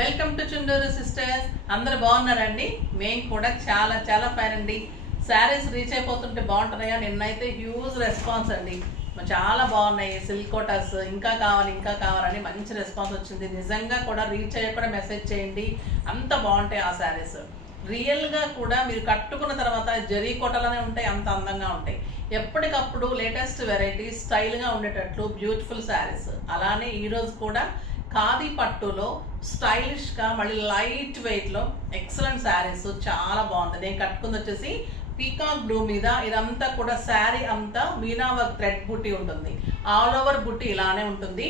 Welcome to Chunduru sisters. అందరు బాగున్నారండి? మేము కూడా చాలా చాలా ఫైన్ అండి. శారీస్ రీచ్ అయిపోతుంటే బాగుంటున్నాయా? నిన్నైతే హ్యూజ్ రెస్పాన్స్ అండి, చాలా బాగున్నాయి. సిల్క్ కోటాస్ ఇంకా కావాలని మంచి రెస్పాన్స్ వచ్చింది. నిజంగా కూడా రీచ్ అయ్యి కూడా మెసేజ్ చేయండి, అంత బాగుంటాయి ఆ శారీస్. రియల్గా కూడా మీరు కట్టుకున్న తర్వాత జరీ కోటలోనే ఉంటాయి, అంత అందంగా ఉంటాయి. ఎప్పటికప్పుడు లేటెస్ట్ వెరైటీ స్టైల్గా ఉండేటట్లు బ్యూటిఫుల్ శారీస్. అలానే ఈరోజు కూడా ఖాదీ పట్టులో స్టైలిష్గా మళ్ళీ లైట్ వెయిట్లో ఎక్సలెంట్ శారీస్ చాలా బాగుంటుంది. నేను కట్టుకుంది వచ్చేసి పీకాక్ బ్లూ మీద. ఇదంతా కూడా శారీ అంతా మీనా వర్క్ థ్రెడ్ బుట్టి ఉంటుంది. ఆల్ ఓవర్ బుట్టి ఇలానే ఉంటుంది.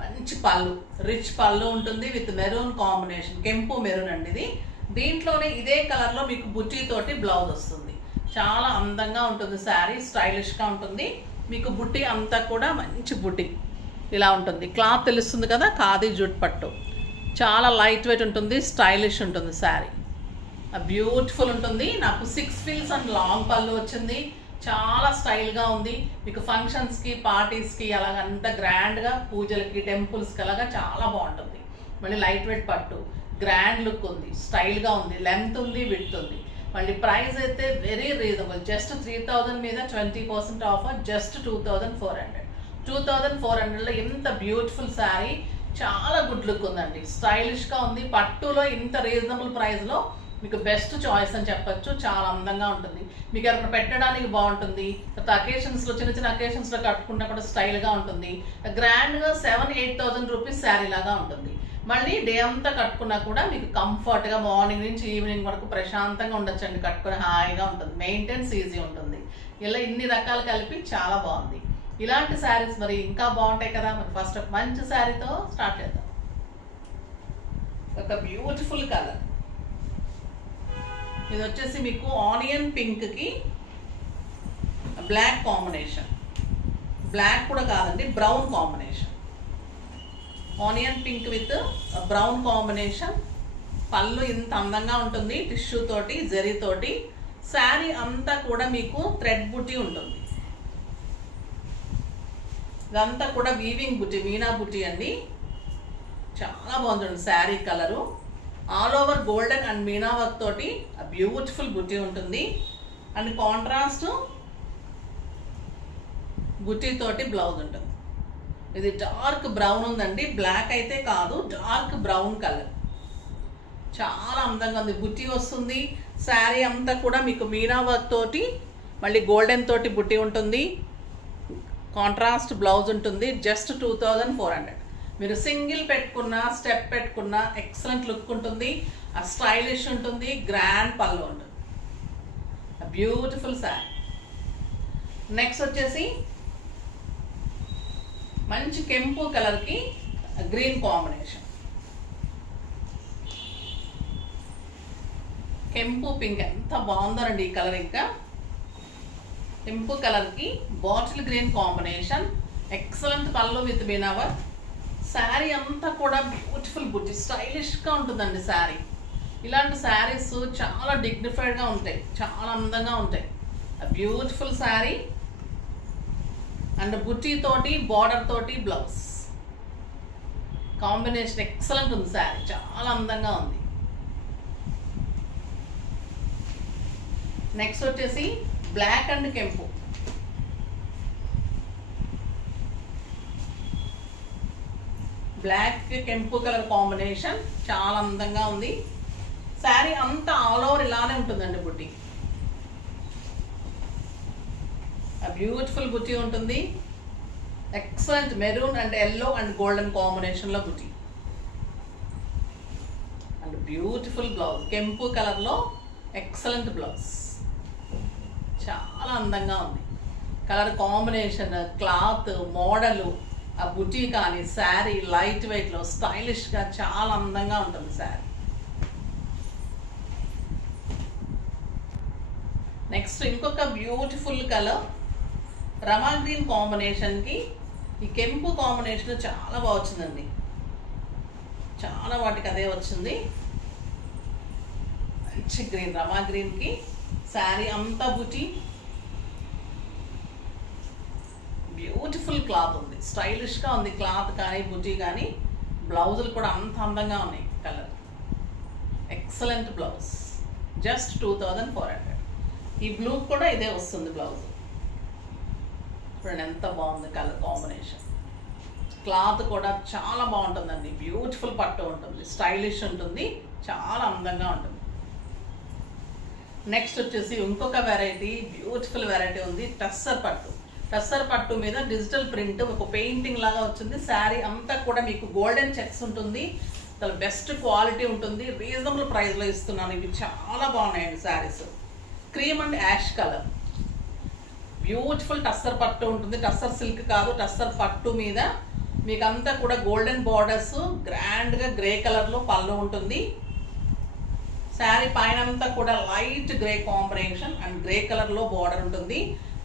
మంచి పళ్ళు, రిచ్ పళ్ళు ఉంటుంది విత్ మెరూన్ కాంబినేషన్, కెంపు మెరూన్ అండి ఇది. దీంట్లోనే ఇదే కలర్లో మీకు బుట్టి తోటి బ్లౌజ్ వస్తుంది. చాలా అందంగా ఉంటుంది శారీ, స్టైలిష్గా ఉంటుంది. మీకు బుట్టి అంతా కూడా మంచి బుట్టి ఇలా ఉంటుంది. క్లాత్ తెలుస్తుంది కదా, ఖాదీ జూట్ పట్టు. చాలా లైట్ వెయిట్ ఉంటుంది, స్టైలిష్ ఉంటుంది శారీ. బ్యూటిఫుల్ ఉంటుంది. నాకు 6 ఫీల్స్ అండ్ లాంగ్ పళ్ళు వచ్చింది. చాలా స్టైల్గా ఉంది. మీకు ఫంక్షన్స్కి, పార్టీస్కి అలాగంతా గ్రాండ్గా, పూజలకి, టెంపుల్స్కి అలాగా చాలా బాగుంటుంది. మళ్ళీ లైట్ వెయిట్ పట్టు, గ్రాండ్ లుక్ ఉంది, స్టైల్గా ఉంది, లెంత్ ఉంది, విడ్త్ ఉంది. మళ్ళీ ప్రైస్ అయితే వెరీ రీజనబుల్. జస్ట్ 3000 మీద 20% ఆఫర్, జస్ట్ 2400. 2400లో ఇంత బ్యూటిఫుల్ శారీ, చాలా గుడ్ లుక్ ఉందండి, స్టైలిష్గా ఉంది. పట్టులో ఇంత రీజనబుల్ ప్రైస్లో మీకు బెస్ట్ చాయిస్ అని చెప్పొచ్చు. చాలా అందంగా ఉంటుంది. మీకు అక్కడ పెట్టడానికి బాగుంటుంది. అకేషన్స్లో, చిన్న చిన్న అకేషన్స్లో కట్టుకుంటే కూడా స్టైల్గా ఉంటుంది. గ్రాండ్గా 7,000-8,000 రూపీస్ శారీ లాగా ఉంటుంది. మళ్ళీ డే అంతా కట్టుకున్నా కూడా మీకు కంఫర్ట్గా మార్నింగ్ నుంచి ఈవినింగ్ వరకు ప్రశాంతంగా ఉండొచ్చండి. కట్టుకుని హాయిగా ఉంటుంది, మెయింటెన్స్ ఈజీ ఉంటుంది. ఇలా ఇన్ని రకాలు కలిపి చాలా బాగుంది. ఇలాంటి శారీస్ మరి ఇంకా బాగుంటాయి కదా. మరి ఫస్ట్ ఒక మంచి శారీతో స్టార్ట్ చేద్దాం. ఒక బ్యూటిఫుల్ కలర్ ఇది వచ్చేసి మీకు ఆనియన్ పింక్కి బ్లాక్ కాంబినేషన్. బ్లాక్ కూడా కాదండి, brown combination. Onion pink with brown combination. పళ్ళు ఇంత అందంగా ఉంటుంది, టిష్యూ తోటి, జరీ తోటి. శారీ అంతా కూడా మీకు థ్రెడ్ బుట్టి ఉంటుంది. ఇదంతా కూడా వీవింగ్ బుట్టి, మీనా బుట్టి అండి. చాలా బాగుంటుంది sari colour. All over golden and Meena work తోటి బ్యూటిఫుల్ బుట్టి ఉంటుంది. అండ్ కాంట్రాస్ట్ బుట్టి తోటి బ్లౌజ్ ఉంటుంది. ఇది డార్క్ బ్రౌన్ ఉందండి, బ్లాక్ అయితే కాదు, డార్క్ బ్రౌన్ కలర్. చాలా అందంగా ఉంది. బుట్టి వస్తుంది. శారీ అంతా కూడా మీకు మీనా వర్క్ తోటి మళ్ళీ గోల్డెన్ తోటి బుట్టి ఉంటుంది. కాంట్రాస్ట్ బ్లౌజ్ ఉంటుంది. జస్ట్ 2400. మీరు సింగిల్ పెట్టుకున్నా, స్టెప్ పెట్టుకున్నా ఎక్సలెంట్ లుక్ ఉంటుంది. స్టైలిష్ ఉంటుంది, గ్రాండ్ పళ్ళు ఉంటుంది. బ్యూటిఫుల్ శారీ. నెక్స్ట్ వచ్చేసి మంచి కెంపు కలర్కి గ్రీన్ కాంబినేషన్. కెంపు పింక్ ఎంత బాగుందోనండి ఈ కలర్. ఇంకా కెంపు కలర్కి బాటిల్ గ్రీన్ కాంబినేషన్. ఎక్సలెంట్ పళ్ళు విత్ మీనా వర్క్. శారీ అంతా కూడా బ్యూటిఫుల్ బుట్టి, స్టైలిష్గా ఉంటుందండి శారీ. ఇలాంటి శారీస్ చాలా డిగ్నిఫైడ్గా ఉంటాయి, చాలా అందంగా ఉంటాయి. బ్యూటిఫుల్ శారీ అండ్ బుట్టి తోటి, బార్డర్ తోటి బ్లౌజ్ కాంబినేషన్ ఎక్సలెంట్ ఉంది. శారీ చాలా అందంగా ఉంది. నెక్స్ట్ వచ్చేసి బ్లాక్ అండ్ కెంపు. బ్లాక్ కెంపు కలర్ కాంబినేషన్ చాలా అందంగా ఉంది. శారీ అంతా ఆల్ ఓవర్ ఇలానే ఉంటుందండి బుట్టి. బ్యూటిఫుల్ బుట్టి ఉంటుంది. Excellent maroon and yellow and golden కాంబినేషన్లో బుట్టి. అండ్ బ్యూటిఫుల్ బ్లౌజ్, కెంపు కలర్లో ఎక్సలెంట్ బ్లౌజ్. చాలా అందంగా ఉంది. కలర్ కాంబినేషన్, క్లాత్, మోడలు, ఆ బుటీ కానీ శారీ లైట్ వెయిట్లో స్టైలిష్గా చాలా అందంగా ఉంటుంది శారీ. నెక్స్ట్ ఇంకొక బ్యూటిఫుల్ కలర్ రమా గ్రీన్ కాంబినేషన్కి ఈ కెంపు కాంబినేషన్ చాలా బాగా వచ్చిందండి. చాలా వాటికి అదే వచ్చింది. మంచి గ్రీన్, రమా గ్రీన్కి శారీ అంతా బుటీ. బ్యూటిఫుల్ క్లాత్ ఉంది, స్టైలిష్గా ఉంది క్లాత్ కానీ బుటీ కానీ. బ్లౌజులు కూడా అంత అందంగా ఉన్నాయి. Colour excellent blouse, just 2400. ఈ బ్లూ కూడా ఇదే వస్తుంది బ్లౌజ్. చూడండి ఎంత బాగుంది కలర్ కాంబినేషన్. క్లాత్ కూడా చాలా బాగుంటుందండి, బ్యూటిఫుల్ పట్టు ఉంటుంది, స్టైలిష్ ఉంటుంది, చాలా అందంగా ఉంటుంది. నెక్స్ట్ వచ్చేసి ఇంకొక వెరైటీ, బ్యూటిఫుల్ వెరైటీ ఉంది, టస్సర్ పట్టు. టస్సర్ పట్టు మీద డిజిటల్ ప్రింట్, ఒక పెయింటింగ్ లాగా వచ్చింది. శారీ అంతా కూడా మీకు గోల్డెన్ చెక్స్ ఉంటుంది, చాలా బెస్ట్ క్వాలిటీ ఉంటుంది, రీజనబుల్ ప్రైస్లో ఇస్తున్నాను. ఇవి చాలా బాగున్నాయండి saris. Cream and ash colour, beautiful tussar పట్టు ఉంటుంది. టస్సర్ సిల్క్ కాదు, టస్సర్ పట్టు మీద మీకు అంతా కూడా గోల్డెన్ బార్డర్స్, గ్రాండ్గా గ్రే కలర్లో పళ్ళు ఉంటుంది. శారీ పైన అంతా కూడా light grey combination and grey కలర్లో బార్డర్ ఉంటుంది.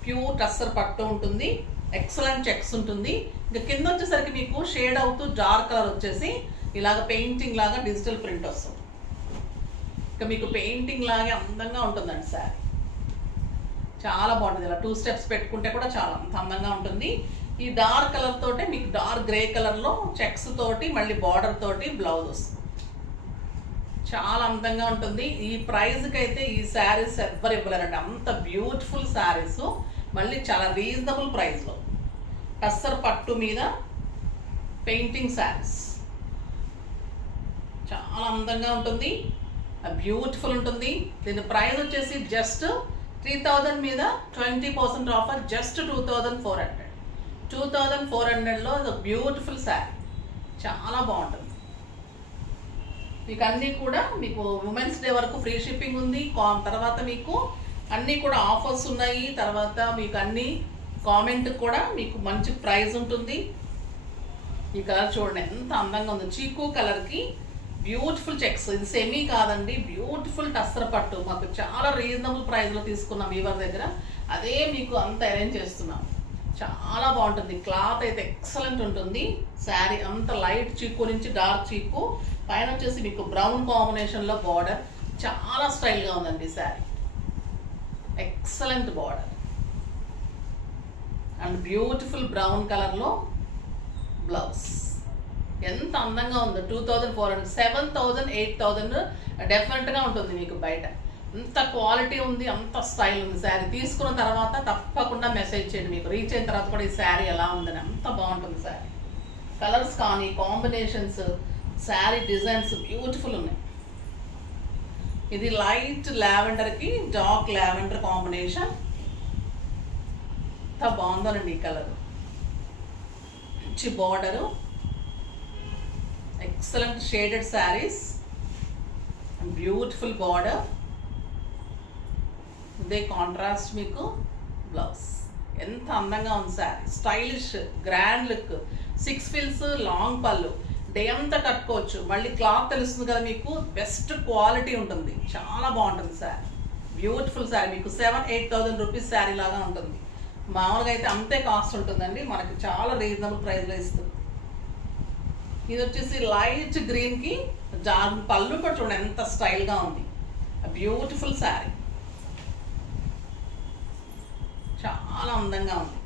ప్యూర్ టస్సర్ పట్టు ఉంటుంది, ఎక్సలెంట్ చెక్స్ ఉంటుంది. ఇంకా కింద వచ్చేసరికి మీకు షేడ్ అవుతూ డార్క్ కలర్ వచ్చేసి ఇలాగ పెయింటింగ్ లాగా డిజిటల్ ప్రింట్ వస్తుంది. ఇంకా మీకు పెయింటింగ్ లాగే అందంగా ఉంటుందండి శారీ, చాలా బాగుంటుంది. ఇలా 2 స్టెప్స్ పెట్టుకుంటే కూడా చాలా అందంగా ఉంటుంది. ఈ డార్క్ కలర్ తోటే మీకు డార్క్ గ్రే కలర్లో చెక్స్ తోటి మళ్ళీ బార్డర్ తోటి బ్లౌజ్ వస్తుంది, చాలా అందంగా ఉంటుంది. ఈ ప్రైస్కి అయితే ఈ శారీస్ ఎవ్వరు ఇవ్వలేరండి, అంత బ్యూటిఫుల్ శారీస్, మళ్ళీ చాలా రీజనబుల్ ప్రైస్లో. టస్సర్ పట్టు మీద పెయింటింగ్ శారీస్ చాలా అందంగా ఉంటుంది, బ్యూటిఫుల్ ఉంటుంది. దీని ప్రైస్ వచ్చేసి జస్ట్ 3000 మీద 20% ఆఫర్, జస్ట్ 2400. 2400లో బ్యూటిఫుల్ శారీ, చాలా బాగుంటుంది. మీకు అన్నీ కూడా మీకు ఉమెన్స్ డే వరకు ఫ్రీ షిప్పింగ్ ఉంది. తర్వాత మీకు అన్నీ కూడా ఆఫర్స్ ఉన్నాయి. తర్వాత మీకు అన్ని కామెంట్ కూడా మీకు మంచి ప్రైస్ ఉంటుంది. ఈ కలర్ చూడండి ఎంత అందంగా ఉంది, చీకు కలర్కి బ్యూటిఫుల్ చెక్స్. ఇది సెమీ కాదండి, బ్యూటిఫుల్ టస్సర్ పట్టు. మాకు చాలా రీజనబుల్ ప్రైస్లో తీసుకున్నాం వీవర్ దగ్గర, అదే మీకు అంత అరేంజ్ చేస్తున్నాం. చాలా బాగుంటుంది, క్లాత్ అయితే ఎక్సలెంట్ ఉంటుంది. శారీ అంత లైట్ చీకు నుంచి డార్క్ చీకు, పైన వచ్చేసి మీకు బ్రౌన్ కాంబినేషన్లో బార్డర్, చాలా స్టైల్గా ఉందండి sari, excellent border and beautiful brown కలర్లో బ్లౌజ్. ఎంత అందంగా ఉందో. 2400, 7000, 8000 డెఫినెట్గా ఉంటుంది మీకు బయట. అంత క్వాలిటీ ఉంది, అంత స్టైల్ ఉంది శారీ. తీసుకున్న తర్వాత తప్పకుండా మెసేజ్ చేయండి, మీకు రీచ్ అయిన తర్వాత కూడా ఈ శారీ ఎలా ఉందని. అంత బాగుంటుంది శారీ. కలర్స్ కానీ కాంబినేషన్స్, శారీ డిజైన్స్ బ్యూటిఫుల్ ఉన్నాయి. ఇది లైట్ లావెండర్కి డార్క్ లావెండర్ కాంబినేషన్, ఎంత బాగుందోనండి ఈ కలర్. మంచి border, excellent shaded saris, beautiful border, ఇదే కాంట్రాస్ట్ మీకు బ్లౌజ్. ఎంత అందంగా ఉంది శారీ, స్టైలిష్ గ్రాండ్ లుక్. 6 ఫిల్స్ లాంగ్ పళ్ళు, డే అంతా కట్టుకోవచ్చు. మళ్ళీ క్లాత్ తెలుస్తుంది కదా మీకు, బెస్ట్ క్వాలిటీ ఉంటుంది, చాలా బాగుంటుంది శారీ. బ్యూటిఫుల్ శారీ, మీకు 7-8,000 రూపీస్ శారీ లాగా ఉంటుంది. మామూలుగా అయితే అంతే కాస్ట్ ఉంటుందండి, మనకి చాలా రీజనబుల్ ప్రైస్లో ఇస్తుంది. ఇది వచ్చేసి లైట్ గ్రీన్కి పళ్ళు కూడా చూడండి ఎంత స్టైల్గా ఉంది, బ్యూటిఫుల్ శారీ, చాలా అందంగా ఉంది.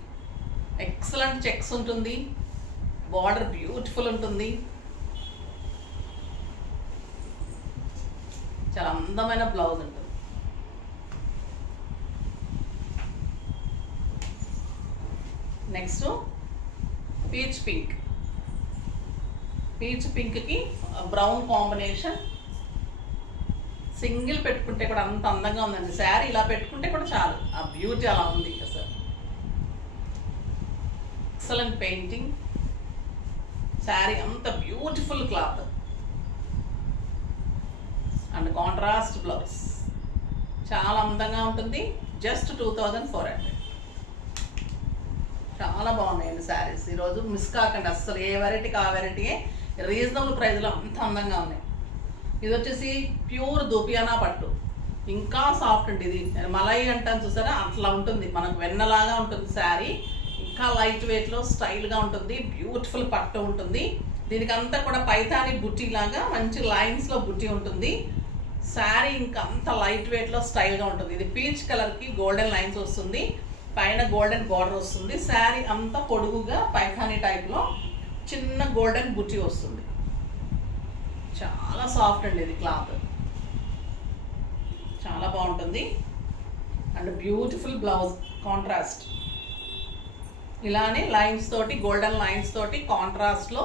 ఎక్సలెంట్ చెక్స్ ఉంటుంది, బార్డర్ బ్యూటిఫుల్ ఉంటుంది, చాలా అందమైన బ్లౌజ్ ఉంటుంది. నెక్స్ట్ పీచ్ పింక్, పీచ్ పింక్కి బ్రౌన్ కాంబినేషన్. సింగిల్ పెట్టుకుంటే కూడా అంత అందంగా ఉందండి శారీ, ఇలా పెట్టుకుంటే కూడా చాలు, ఆ బ్యూటీ అలా ఉంది అసలు. ఎక్సలెంట్ పెయింటింగ్ శారీ, అంత beautiful cloth and contrast blouse, చాలా అందంగా ఉంటుంది. జస్ట్ 2400. చాలా బాగున్నాయండి శారీస్. ఈరోజు మిస్ కాకండి అస్సలు, ఏ వెరైటీకి ఆ వెరైటీయే, రీజనబుల్ ప్రైస్లో అంత అందంగా ఉన్నాయి. ఇది వచ్చేసి ప్యూర్ దూపియానా పట్టు, ఇంకా సాఫ్ట్ అండి. ఇది మలై అంటాను చూసారా, అట్లా ఉంటుంది, మనకు వెన్నలాగా ఉంటుంది శారీ. ఇంకా లైట్ వెయిట్లో స్టైల్గా ఉంటుంది, బ్యూటిఫుల్ పట్టు ఉంటుంది. దీనికి అంతా కూడా పైతాని బుట్టి లాగా మంచి లైన్స్లో బుట్టి ఉంటుంది. శారీ ఇంకా అంత లైట్ వెయిట్లో స్టైల్గా ఉంటుంది. ఇది పీచ్ కలర్కి గోల్డెన్ లైన్స్ వస్తుంది, పైన గోల్డెన్ బార్డర్ వస్తుంది. శారీ అంతా పొడుగుగా పైతాని టైప్లో చిన్న గోల్డెన్ బుట్టి వస్తుంది. చాలా సాఫ్ట్ అండి ఇది క్లాత్, చాలా బాగుంటుంది. అండ్ బ్యూటిఫుల్ బ్లౌజ్ కాంట్రాస్ట్, ఇలానే లైన్స్ తోటి గోల్డెన్ లైన్స్ తోటి కాంట్రాస్ట్లో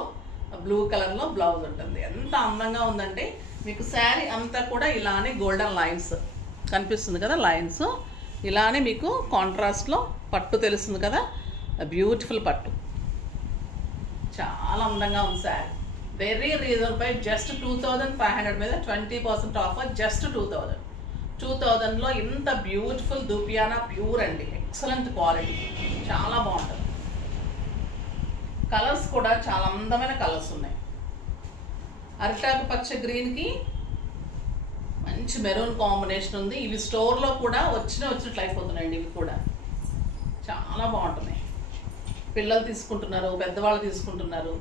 బ్లూ కలర్లో బ్లౌజ్ ఉంటుంది. ఎంత అందంగా ఉందంటే మీకు శారీ అంతా కూడా ఇలానే గోల్డెన్ లైన్స్ కనిపిస్తుంది కదా, లైన్స్ ఇలానే మీకు కాంట్రాస్ట్లో పట్టు తెలుస్తుంది కదా, బ్యూటిఫుల్ పట్టు, చాలా అందంగా ఉంది sari. Very reasonable price, just 2500 మీద 20% ఆఫర్, జస్ట్ 2000లో ఇంత బ్యూటిఫుల్ దూపియానా ప్యూర్ అండి, ఎక్సలెంట్ క్వాలిటీ, చాలా బాగుంటుంది. కలర్స్ కూడా చాలా అందమైన కలర్స్ ఉన్నాయి. అరిటాకు పచ్చ గ్రీన్కి మంచి మెరూన్ కాంబినేషన్ ఉంది. ఇవి స్టోర్లో కూడా వచ్చినట్లు అయిపోతున్నాయండి. ఇవి కూడా చాలా బాగుంటున్నాయి. పిల్లలు తీసుకుంటున్నారు, పెద్దవాళ్ళు తీసుకుంటున్నారు.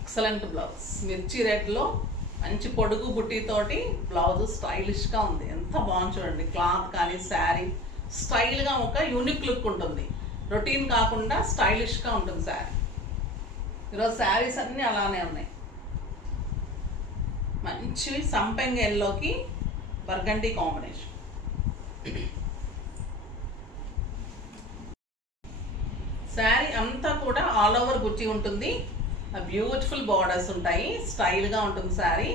ఎక్సలెంట్ బ్లౌజ్, మిర్చి రెడ్లో మంచి పొడుగు బుట్టితోటి బ్లౌజ్ స్టైలిష్గా ఉంది. ఎంత బాగుంది చూడండి. క్లాత్ కానీ శారీ స్టైల్గా ఒక యూనిక్ లుక్ ఉంటుంది, రొటీన్ కాకుండా స్టైలిష్గా ఉంటుంది శారీ. ఈరోజు శారీస్ అన్నీ అలానే ఉన్నాయి. మంచి సంపెంగ ఎల్లోకి బర్గండీ కాంబినేషన్. శారీ అంతా కూడా ఆల్ ఓవర్ బుట్టి ఉంటుంది, బ్యూటిఫుల్ బార్డర్స్ ఉంటాయి, స్టైల్గా ఉంటుంది శారీ.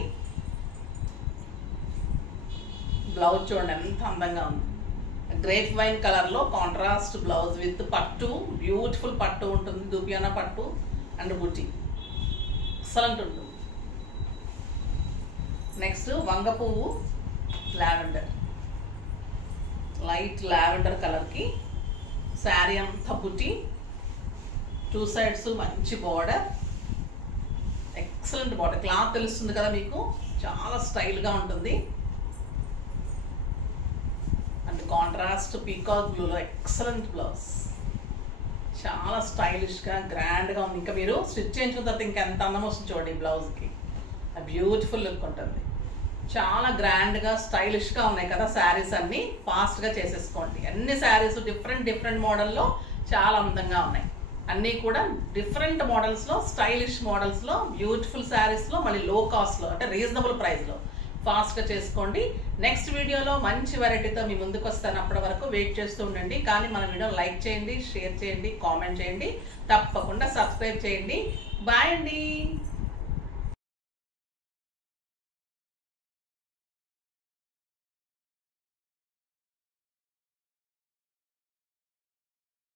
బ్లౌజ్ చూడండి ఎంత అందంగా ఉంది. గ్రేప్ వైన్ కలర్లో కాంట్రాస్ట్ బ్లౌజ్ విత్ పట్టు, బ్యూటిఫుల్ పట్టు ఉంటుంది, దూపియానా పట్టు అండ్ బుట్టి, ఎక్సలెంట్ ఉంటుంది. నెక్స్ట్ వంగ పువ్వు లావెండర్, లైట్ లావెండర్ కలర్కి శారీ అంతా బుట్టి, 2 సైడ్స్ మంచి బార్డర్, ఎక్సలెంట్ బార్డర్. క్లాత్ తెలుస్తుంది కదా మీకు, చాలా స్టైల్గా ఉంటుంది. అండ్ కాంట్రాస్ట్ పీకాక్ బ్లూలో ఎక్సలెంట్ బ్లౌజ్, చాలా స్టైలిష్గా గ్రాండ్గా ఉంది. ఇంకా మీరు స్టిచ్ చేయించిన తర్వాత ఇంకా ఎంత అందం వస్తుంది చూడండి బ్లౌజ్కి, బ్యూటిఫుల్ లుక్ ఉంటుంది. చాలా గ్రాండ్గా స్టైలిష్గా ఉన్నాయి కదా శారీస్ అన్నీ. ఫాస్ట్గా చేసేసుకోండి. అన్ని శారీస్ డిఫరెంట్ మోడల్లో చాలా అందంగా ఉన్నాయి. అన్నీ కూడా డిఫరెంట్ మోడల్స్లో, స్టైలిష్ మోడల్స్లో, బ్యూటిఫుల్ శారీస్లో, మళ్ళీ లో కాస్ట్లో, అంటే రీజనబుల్ ప్రైస్లో ఫాస్ట్గా చేసుకోండి. నెక్స్ట్ వీడియోలో మంచి వెరైటీతో మీ ముందుకు వస్తాను. అప్పటి వరకు వెయిట్ చేస్తూ ఉండండి. కానీ మన వీడియో లైక్ చేయండి, షేర్ చేయండి, కామెంట్ చేయండి, తప్పకుండా సబ్స్క్రైబ్ చేయండి. బాయ్ అండి.